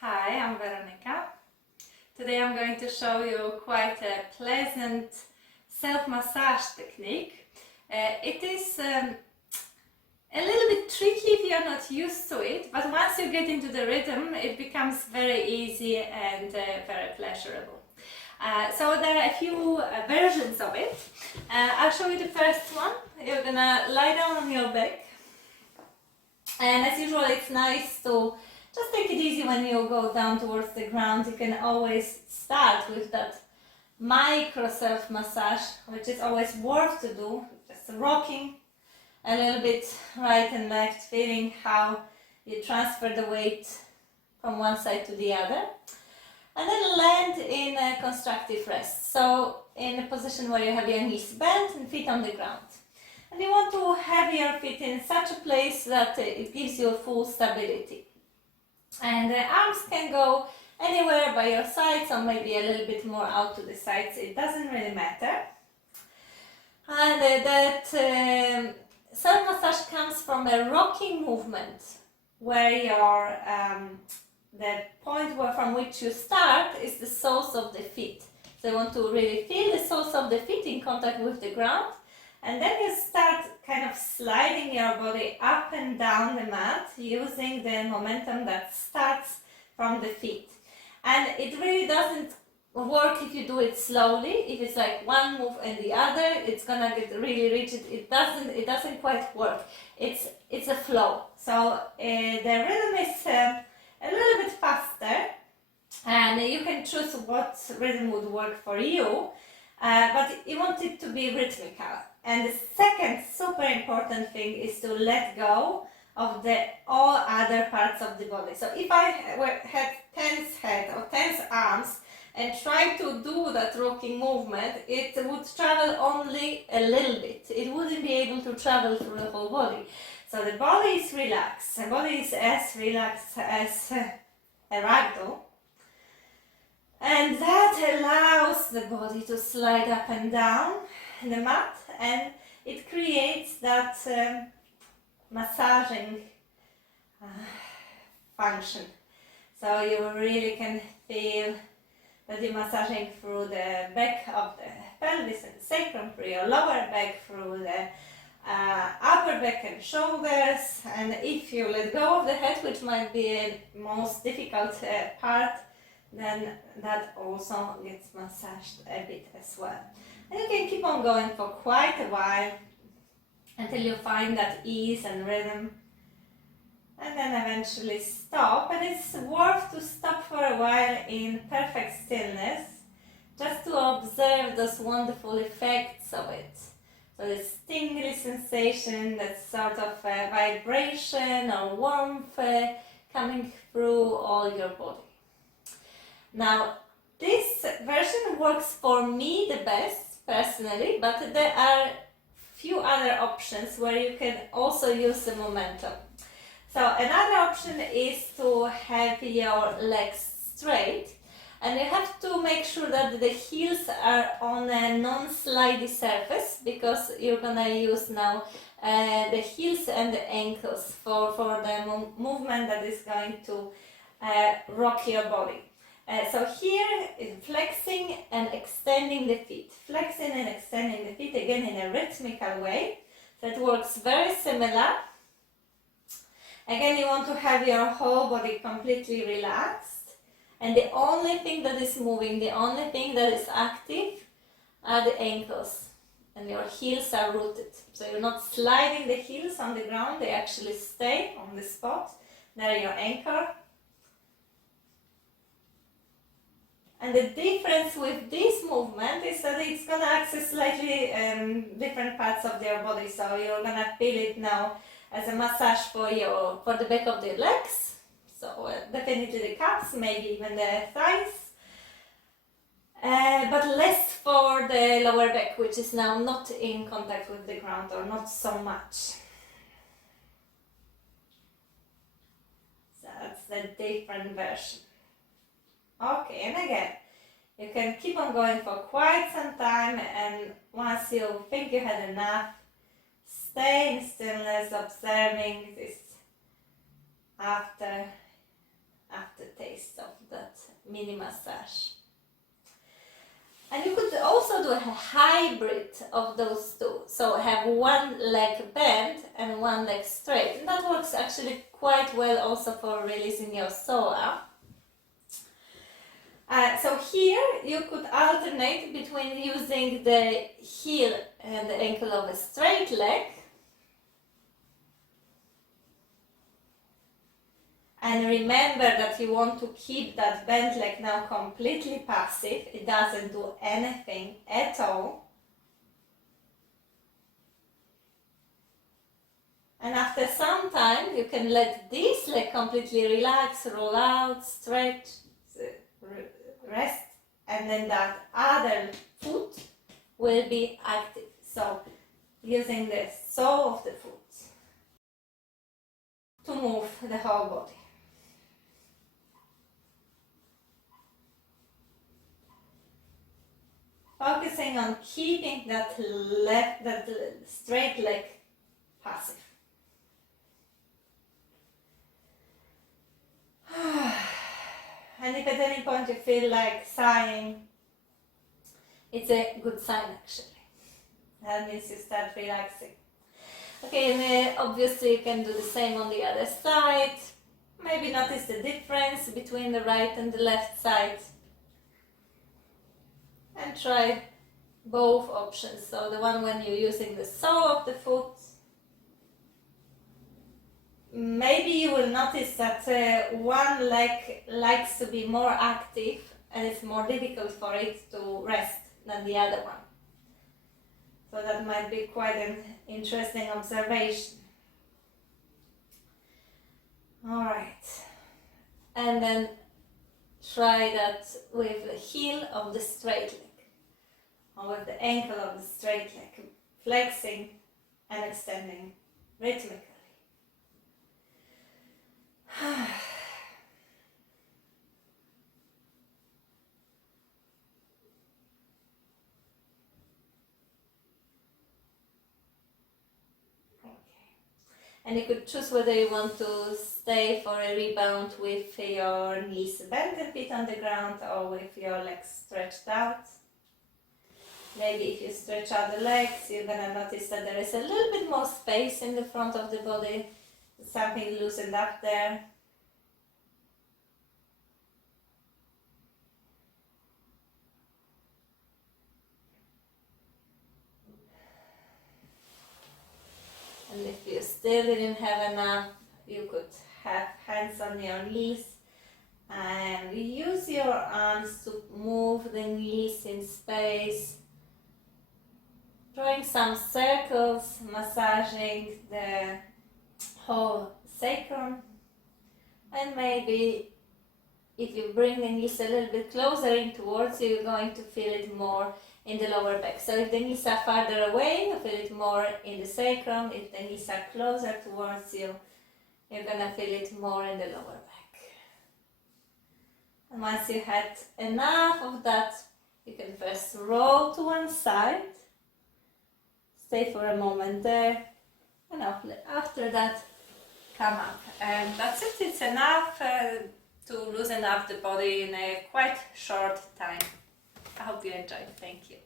Hi, I'm Veronika. Today I'm going to show you quite a pleasant self-massage technique. It is a little bit tricky if you're not used to it, but once you get into the rhythm it becomes very easy and very pleasurable. So there are a few versions of it. I'll show you the first one. You're gonna lie down on your back, and as usual it's nice to just take it easy when you go down towards the ground. You can always start with that micro self-massage, which is always worth to do, just rocking a little bit right and left, feeling how you transfer the weight from one side to the other. And then land in a constructive rest, so in a position where you have your knees bent and feet on the ground. And you want to have your feet in such a place that it gives you full stability. And the arms can go anywhere by your sides or maybe a little bit more out to the sides, it doesn't really matter. And that self-massage comes from a rocking movement where your the point from which you start is the soles of the feet. So you want to really feel the soles of the feet in contact with the ground, and then you start kind of sliding your body up and down the mat using the momentum that starts from the feet. And it really doesn't work if you do it slowly. If it's like one move and the other, it's gonna get really rigid. It doesn't quite work. It's a flow. So the rhythm is a little bit faster, and you can choose what rhythm would work for you, but you want it to be rhythmical. And the second super important thing is to let go of all other parts of the body. So if I had tense head or tense arms and try to do that rocking movement, it would travel only a little bit. It wouldn't be able to travel through the whole body. So the body is relaxed. The body is as relaxed as a ragdoll. And that allows the body to slide up and down the mat, and it creates that massaging function. So you really can feel that you're massaging through the back of the pelvis and sacrum, through your lower back, through the upper back and shoulders. And if you let go of the head, which might be the most difficult part, then that also gets massaged a bit as well. And you can keep on going for quite a while until you find that ease and rhythm, and then eventually stop. And it's worth to stop for a while in perfect stillness, just to observe those wonderful effects of it. So the tingly sensation, that sort of vibration or warmth coming through all your body. Now, this version works for me the best personally, but there are few other options where you can also use the momentum. So another option is to have your legs straight, and you have to make sure that the heels are on a non-slidey surface, because you're gonna use now the heels and the ankles for the movement that is going to rock your body. So here is flexing and extending the feet. Flexing and extending the feet, again in a rhythmical way. So it works very similar. Again, you want to have your whole body completely relaxed. And the only thing that is moving, the only thing that is active are the ankles. And your heels are rooted. So you're not sliding the heels on the ground, they actually stay on the spot. They're your anchor. And the difference with this movement is that it's going to access slightly different parts of your body. So you're going to feel it now as a massage for the back of the legs. So definitely the calves, maybe even the thighs. But less for the lower back, which is now not in contact with the ground, or not so much. So that's the different version. Okay, and again, you can keep on going for quite some time, and once you think you had enough, stay in stillness, observing this after taste. taste of that mini massage. And you could also do a hybrid of those two. So have one leg bent and one leg straight. And that works actually quite well also for releasing your psoas. So here you could alternate between using the heel and the ankle of a straight leg and remember that you want to keep that bent leg now completely passive. It doesn't do anything at all. And after some time you can let this leg completely relax, roll out, stretch, rest, and then that other foot will be active. So using the sole of the foot to move the whole body. Focusing on keeping that straight leg passive. And if at any point you feel like sighing, it's a good sign actually. That means you start relaxing. Okay, and obviously you can do the same on the other side. Maybe notice the difference between the right and the left side. And try both options. So the one when you're using the sole of the foot, maybe you will notice that one leg likes to be more active and it's more difficult for it to rest than the other one. So that might be quite an interesting observation. Alright, and then try that with the heel of the straight leg or with the ankle of the straight leg, flexing and extending rhythmically. And you could choose whether you want to stay for a rebound with your knees bent and feet on the ground or with your legs stretched out. Maybe if you stretch out the legs, you're going to notice that there is a little bit more space in the front of the body, something loosened up there. And if you still didn't have enough, you could have hands on your knees and use your arms to move the knees in space, drawing some circles, massaging the whole sacrum. And maybe if you bring the knees a little bit closer in towards you, you're going to feel it more in the lower back. So if the knees are farther away, you feel it more in the sacrum. If the knees are closer towards you, you're going to feel it more in the lower back. And once you had enough of that, you can first roll to one side, stay for a moment there, and after that, come up. And that's it. It's enough to loosen up the body in a quite short time. I hope you enjoyed. Thank you.